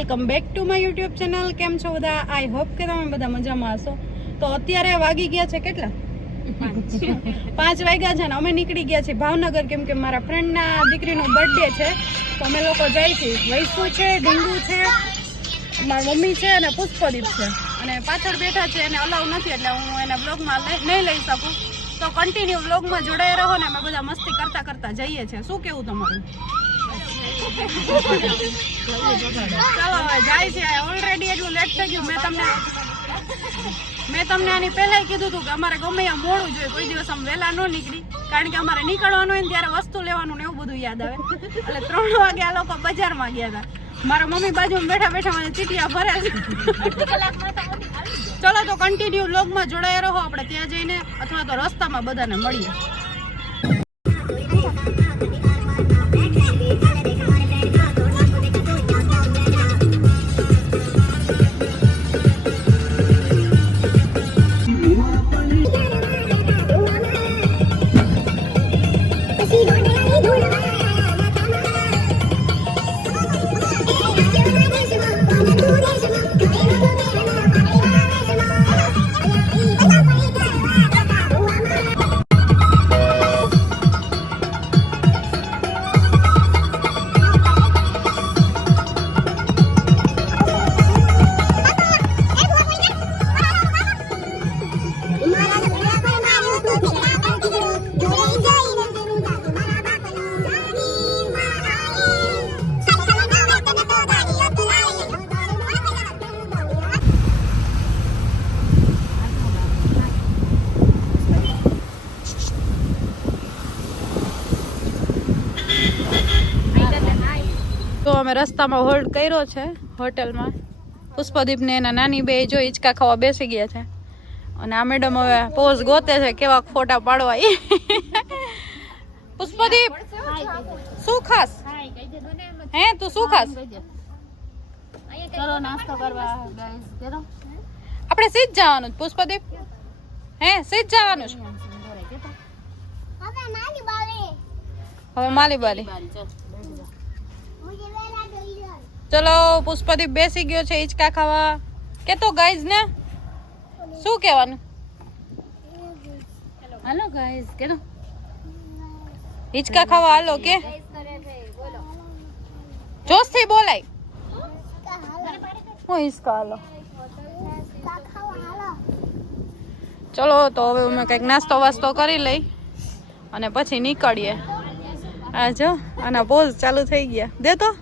Welcome back to my YouTube channel. કેમ છો બધા? આઈ હોપ કે તમે બધા મજામાં હશો. તો અત્યારે વાગી ગયા છે કેટલા? 5 વાગ્યા છે ને અમે નીકળી ગયા છીએ ભાવનગર, કેમ કે મારા ફ્રેન્ડના દીકરીનો બર્થડે છે. તો અમે લોકો જાય છીએ. વૈસુ છે, ઢીંગુ છે, મારી મમ્મી છે અને પુષ્પદીપ છે. અને પાછળ બેઠા છે, એને અલાઉ નથી એટલે હું એને બ્લોગમાં નહીં લઈ શકું. તો કન્ટિન્યુ બ્લોગમાં જોડાઈ રહો ને અમે બધા મસ્તી કરતા કરતા જઈએ છીએ. શું કેવું તમારું? ચાલો હવે જાય છે. ઓલરેડી એટલું લેટ થઈ ગયું. મેં તમને આની પહેલા કીધું હતું કે અમારે ગમે ત્યાં મોડું જોઈએ, કોઈ દિવસ અમે વહેલા ન નીકળી, કારણ કે અમારે નીકળવાનું હોય ને ત્યારે વસ્તુ લેવાનું ને એવું બધું યાદ આવે. એટલે 3 વાગે આ લોકો બજારમાં ગયા હતા. મારા મમ્મી બાજુમાં બેઠા બેઠા મને ચીટિયા ભરે છે. ચલો તો કન્ટિન્યુ વ્લોગમાં જોડાયા રહો. આપણે ત્યાં જઈને અથવા તો રસ્તામાં બધાને મળીએ. તો અમે રસ્તામાં હોલ્ડ કર્યો છે હોટેલમાં. પુષ્પદીપ ને એના નાની બે જો હિંચકા ખાવા બેસી ગયા છે. અને આ મેડમ હવે પોઝ ગોતે છે કેવા ફોટા પાડવા. પુષ્પદીપ શું ખાસ? હે તું શું ખાસ? ચલો નાસ્તો કરવા ગાઈસ. ચલો આપણે સીધ જવાનું પુષ્પદીપ. હે સીધ જવાનું છે હવે માલીબાલી. ચલો પુષ્પદીપ બેસી ગયો છે હિંચકા ખાવા. કે તો ગાઈઝ ને શું કહેવાનું? હાલો ગાઈસ કેનો હિંચકા ખાવા હાલો કે જોશથી બોલાય. હું હિંચકા હાલો. ચલો તો હવે અમે કંઈક નાસ્તો વાસ્તો કરી લઈ અને પછી નીકળીએ. આ જો આના પોઝ ચાલુ થઈ ગયા. દે તો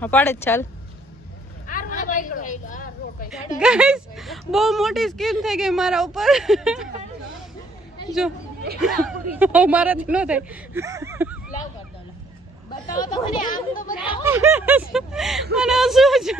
હા પાડે જ. ચાલ ગાઈસ બહુ મોટી સ્કીન થઈ ગઈ મારા ઉપર. જો મારાથી ન થાય. મને શું છે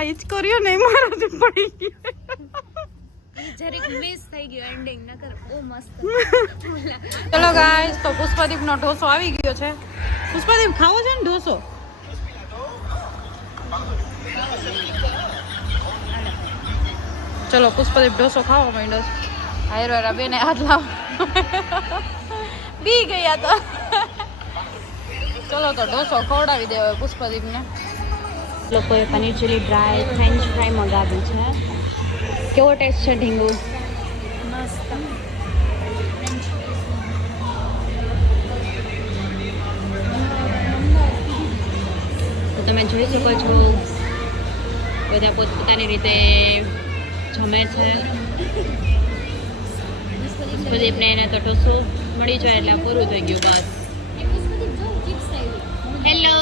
આ હિંચકો રહ્યો ને મારાથી પડી ગયો. જરીક મિસ થઈ ગયો એન્ડિંગ નકર બહુ મસ્ત. ચલો ગાઈસ તો પુષ્પદીપ નો ઢોસો આવી ગયો છે. પુષ્પદીપ ખાવો છે ને ઢોસો? ચલો પુષ્પદીપ ઢોસો ખાવા માંડ્યો છે. હાયરા બેને હાથ લાવ બી ગયા તો. ચલો તો ઢોસો ખવડાવી દેવાય પુષ્પદીપને. લોકોએ paneer chilli dry French fry મંગાવી છે. કેવો ટેસ્ટ છે ઢીંગુ? મસ્ત. તો તમે જોઈ શકો છો બધા પોતપોતાની રીતે જમે છે. પુષ્પદીપને એને તો ઢોસો મળી જાય એટલે પૂરું થઈ ગયું બસ. હેલો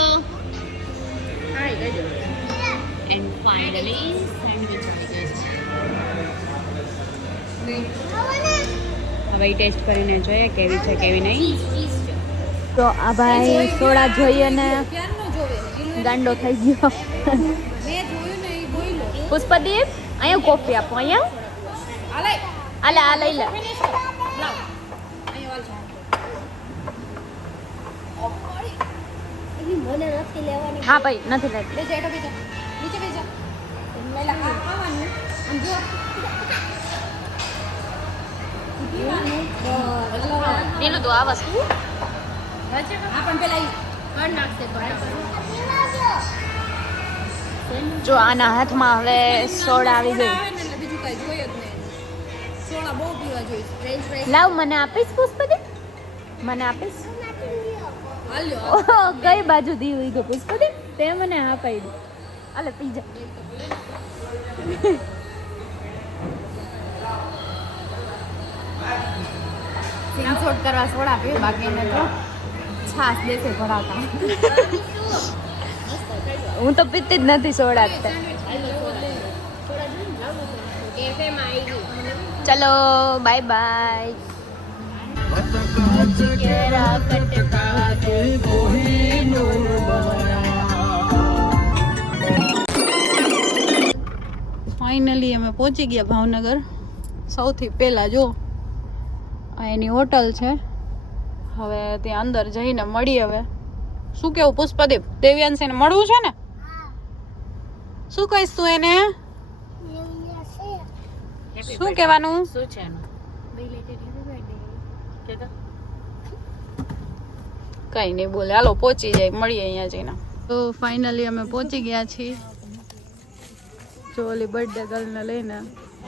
એન્ડ ફાઇનલી સેન્ડવિચ આવી ગઈ છે. હવે ટેસ્ટ કરીને જોઈએ કેવી છે કેવી નહીં. તો આ ભાઈ સોડા જોઈએ ને ગાંડો થઈ ગયો. પુષ્પદીપ અહીંયા કોફી આપો. અહીંયા આ લઈ લે. હા ભાઈ નથી લેતી. બેજા એટો બેજા નીચે બેજા મેલા ખાવાનું આમ જો એનું તો આ વસ્તુ આ પણ પેલા કર નાખશે જો આના હાથમાં હવે સોડા આવી ગઈ. એટલે બીજું કઈ જોઈએ જ નહીં. સોડા બહુ પીવા જોઈએ. ફ્રેન્ચ ફ્રાઈઝ લાવ મને આપીશ પુષ્પદીપ, મને આપીશ. હાલ્યો ઓહો, કઈ બાજુ દી હોય ગયો પુષ્પદીપ? તે મને હા પાડી. અલે પી જા. સિંગસોટ કરવા સોડા પીવે બાકી એને તો છાસ દેશે ભરાતા. હું તો પીતી જ નથી સોડા. ચલો બાય બાય. ફાઇનલી અમે પહોંચી ગયા ભાવનગર. સૌથી પહેલા જો આ એની હોટલ છે. હવે ત્યાં અંદર જઈને મળી. હવે શું કેવું પુષ્પદીપ? દેવ્યાંશને મળવું છે ને? શું કહીશ તું એને? શું કહેવાનું? શું છે એનું? કઈ નહીં બોલે. હાલો પહોંચી જાય, મળીએ અહીંયા જઈને. તો ફાઇનલી અમે પહોંચી ગયા છીએ. જો ઓલી બર્થડે ગર્લને લઈને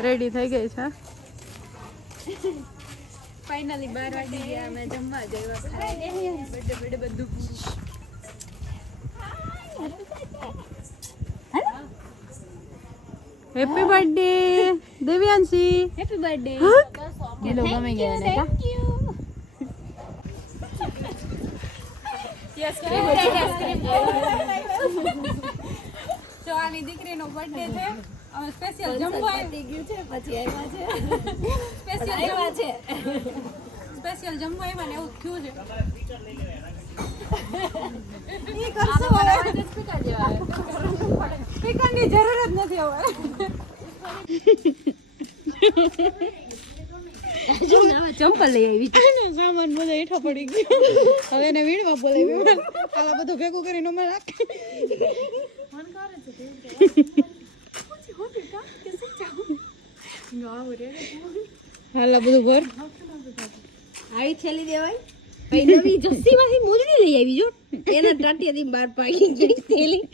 રેડી થઈ ગઈ છે. ફાઇનલી 12 વાગી ગયા. અમે જમવા જઈએ. બર્થડે બધું happy birthday Devyanshi. Happy birthday. ગીલો ગમી ગયા ને કા? જો આની દીકરીનો બર્થડે છે. અમે સ્પેશિયલ જમવા આવી ગયું છે. પછી આવ્યા છે સ્પેશિયલ જમવા આવ્યા ને એવું થયું છે. ઈ કરશું હવે. સ્પીકરની જરૂર જ નથી હવે. ચંપલ લઈ આવી. સામાન બધો હેઠો પડી ગયો. હવે એને વીણવા બોલાવી. આલા બધું ભેગું કરીને અમે રાખી. હાલા બધું ભર. આવી છેલી દેવાય. ભાઈ નવી જસ્સી માંથી મોજડી લઈ આવી જો. એના ટાટિયાથી બહાર પાકી ગઈ થેલી.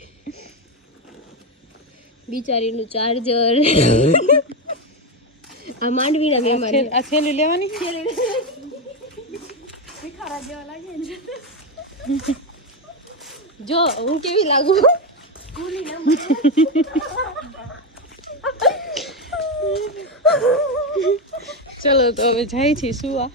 બિચારીનું ચાર્જર. આ માંડવીના મહેમાન. આ થેલી લેવાની છે. જો હું કેવી લાગુ. ચલો તો હવે જાય છે સુવા.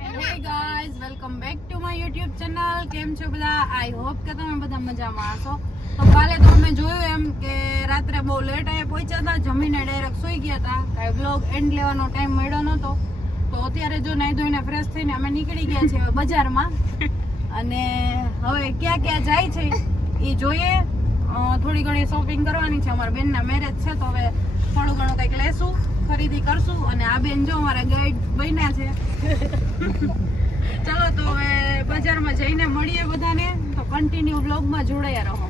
Hey guys, welcome back to my YouTube channel. કેમ છો બધા? આઈ હોપ કે તમે બધા મજામાં હશો. તો કાલે તો અમે જોયું એમ કે રાત્રે બહુ લેટ આયે પહોંચ્યા હતા. જમીને ડાયરેક્ટ સૂઈ ગયા હતા. કાંઈ વ્લોગ એન્ડ લેવાનો ટાઈમ મળ્યો નહોતો. તો અત્યારે જો નાહી ધોઈને ફ્રેશ થઈને અમે નીકળી ગયા છીએ હવે બજારમાં. અને હવે ક્યાં ક્યાં જાય છે એ જોઈએ. થોડી ઘણી શોપિંગ કરવાની છે. અમારા બેનના મેરેજ છે તો હવે થોડું ઘણું કંઈક લેશું, ખરીદી કરશું. અને આ બેન જો અમારા ગાઈડ બન્યા છે. ચલો તો હવે બજારમાં જઈને મળીએ બધાને. તો કન્ટિન્યુ બ્લોગમાં જોડાયા રહો.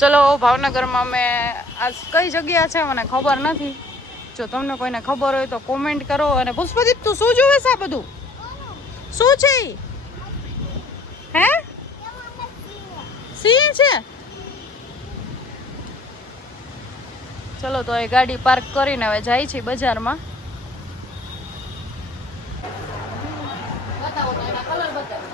ચલો ભાવનગરમાં અમે આજ કઈ જગ્યા છે મને ખબર નથી. જો તમને કોઈને ખબર હોય તો કોમેન્ટ કરો. અને પુષ્પદીપ તું શું જોવે છે? આ બધું શું છે? હે સિંહ છે? ચલો તો એ ગાડી પાર્ક કરીને હવે જાય છે બજારમાં. બતાવો તો એના કલર બતાવો.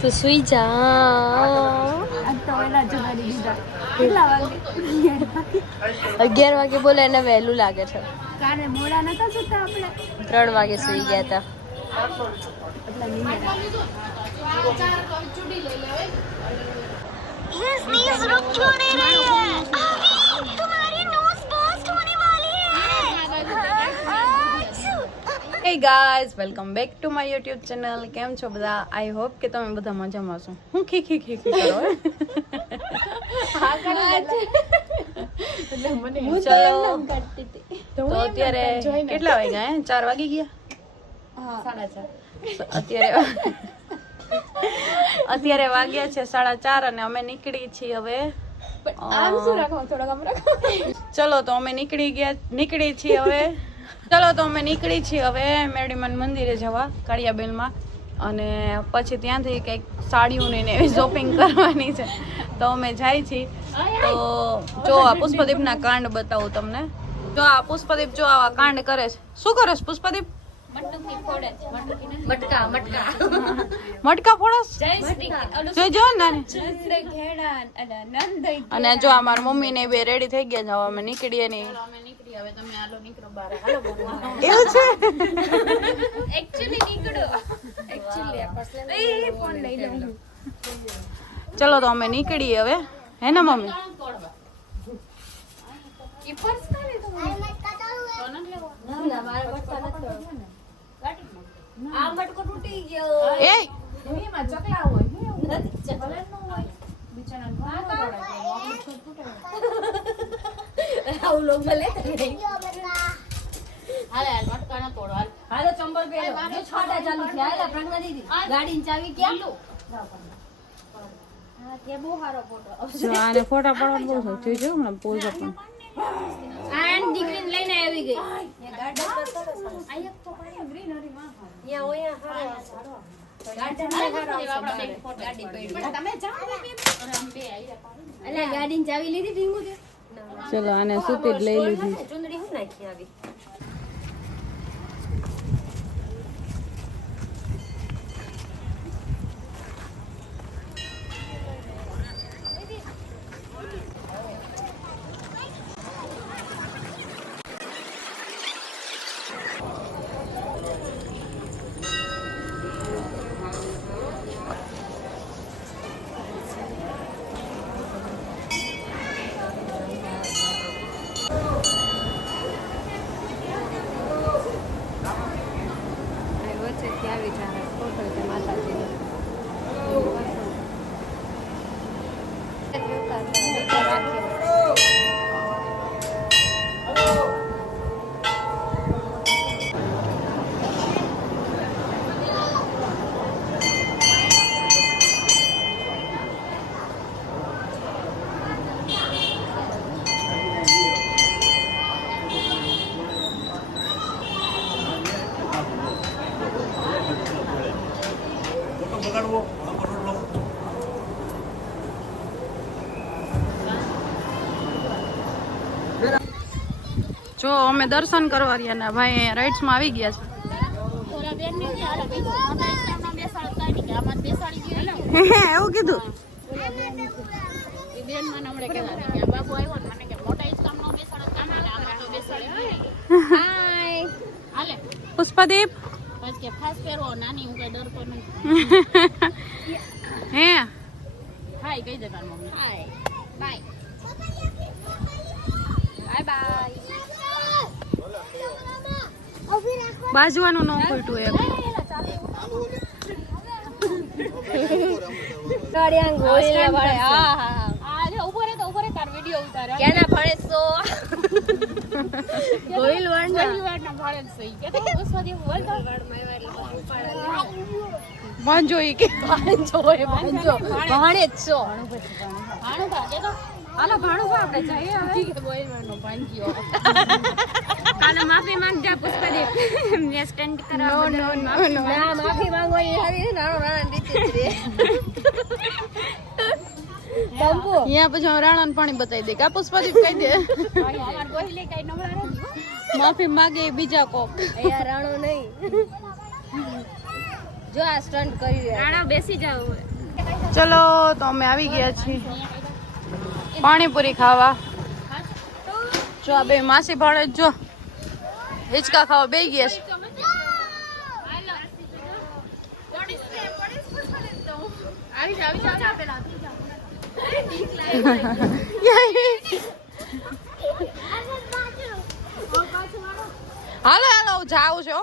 તો સુઈ જા. 11 વાગે બોલે એને વહેલું લાગે છે. કાલે મોડા નતા સુતા આપણે. 3 વાગે સુઈ ગયા હતા. ये स्नीज रुक क्यों नहीं रही है? अभी तुम्हारी नोज बर्स्ट होने वाली है। Hi guys, welcome back to my YouTube channel. કેમ છો બધા? આઈ હોપ કે તમે બધા મજામાં છો. હું ખી ખી ખી ખી કરો હે? ચલો તો અત્યારે કેટલા વાગ્યા હે? 4 વાગી ગયા. અત્યારે વાગ્યા છે 4:30 અને અમે નીકળી છીએ હવે. ચલો તો અમે નીકળી છીએ હવે. મેરડીમાન મંદિરે જવા કાળિયાબેલમાં, અને પછી ત્યાંથી કંઈક સાડીઓની ને એવી શોપિંગ કરવાની છે, તો અમે જાય છીએ. તો જો આ પુષ્પદીપના કાંડ બતાવું તમને. જો આ પુષ્પદીપ જો આવા કાંડ કરે છે. શું કરે છે પુષ્પદીપ? મટકા ફોડસ જો નાની. અને જો અમાર મમ્મી ને બે રેડી થઈ ગયા છે. હવે અમે નીકળીએ નહીં. એવું છે? ચલો તો અમે નીકળીએ હવે, હે ને મમ્મી? ફોટા પાડવાનું બહુ શોખ છે. જો હમણાં પોઝ આપો. દીકરીને લઈને આવી ગઈ. ગાડી ચાવી લીધી. ચલો આને સુતી જ લઈ લીધી. ચુંદડી હું નાખી આવી. જો અમે દર્શન કરવા રહ્યા ને ભાઈ અહીંયા રાઈડ્સ માં આવી ગયા છે. એવું કીધું? પુષ્પદીપ હે હાય કઈ દે તાર મમ્મી. Hi bye bye bye. બાજવાનું ન ખોટું એક. ભાંજો ઈ કે ભાંજો ભાણે જ છો. હાલો ભાણું આપણે જઈએ હવે. બોલવાનો ભાંજ્યો. કાલે માફી માંગજા પુષ્પદીપ. મે સ્ટન્ટ કરાવ. નો ના માફી માંગવાની હારી નાનો રાણા નીચે જ રે. તંબુ અહીંયા પછી રાણાને પાણી બતાવી દે. કા પુષ્પદીપ કહી દે. અમાર બોલે કઈ નવરા નથી. માફી માંગે બીજા કોક. અહીંયા રાણો નહીં. જો આ સ્ટન્ટ કરી રહ્યા. રાણા બેસી જાવ. ચલો તો અમે આવી ગયા છીએ પાણીપુરી ખાવા. જો આ બે માસી ભાડે જો હિચકા ખાવા બે ગયા છે. હાલો હાલો જાવ છો.